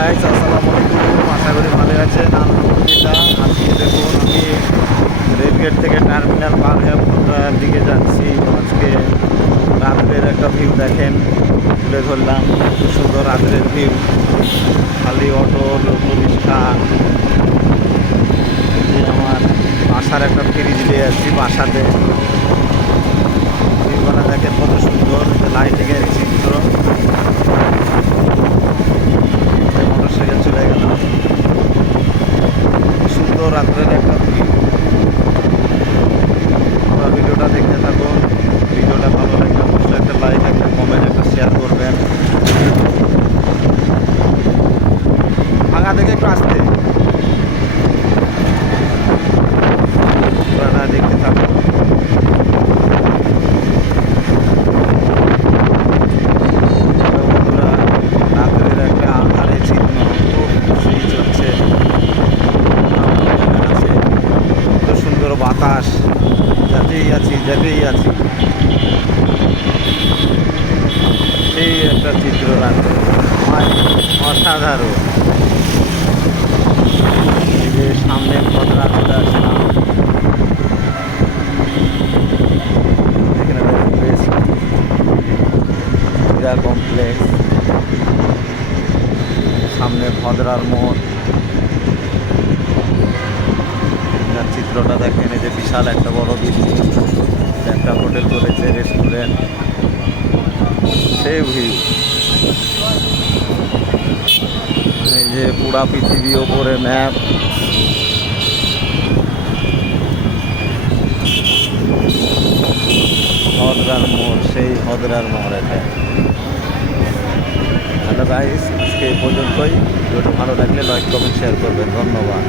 Guys, আসসালামু আলাইকুম। আশা করি ভালো আছেন। আলহামদুলিল্লাহ। আজকে দেখুন, আমি রেলগেট থেকে টার্মিনাল পার হয়ে বনগাঁর দিকে যাচ্ছি। আজকে রাত্রের একটা ভিউ দেখেন, তুলে ধরলাম। খুব সুন্দর রাত্রের ভিউ, খালি অটো, লোক রিক্সা। যে আমার বাসার একটা ফ্রিজ নিয়ে আসছি বাসাতে। ভিউগুলো দেখেন কত সুন্দর, লাইটিংয়ের চিত্র। মোটরসাইকেল চলে গেলাম। সুন্দর রাত্রের একটা ভিউ। পুরো ভিডিওটা দেখতে থাকুন। ভিডিওটা ভালো লাগলে অবশ্যই একটা লাইক, একটা কমেন্ট, একটা শেয়ার করবেন। ফাঁকা থেকে একটু আসতে পুরাটা দেখতে থাকুন। বন্ধুরা, রাত্রের একটা আধারে চিহ্ন সেই চলছে। আছে কত সুন্দর বাতাস, যেতেই আছি। সেই একটা চিত্র রাত্রে অসাধারণ। এই যে সামনে খদরা চলে আসলাম। এখানে বেশ ক্রীড়া কমপ্লেক্স, সামনে ভদ্রার মোড়। চিত্রটা দেখেন, এই যে বিশাল একটা বড় বিল্ডিং, একটা হোটেল করেছে, রেস্টুরেন্ট। সেই ভিউ, এই যে পুরা পৃথিবী ওপরে ম্যাপ। হদরার মোড়, সেই হদরার মোড় এটা। হ্যালো গাইস, আজকে এই পর্যন্তই। ভিডিওটা ভালো লাগলে লাইক, কমেন্ট, শেয়ার করবেন। ধন্যবাদ।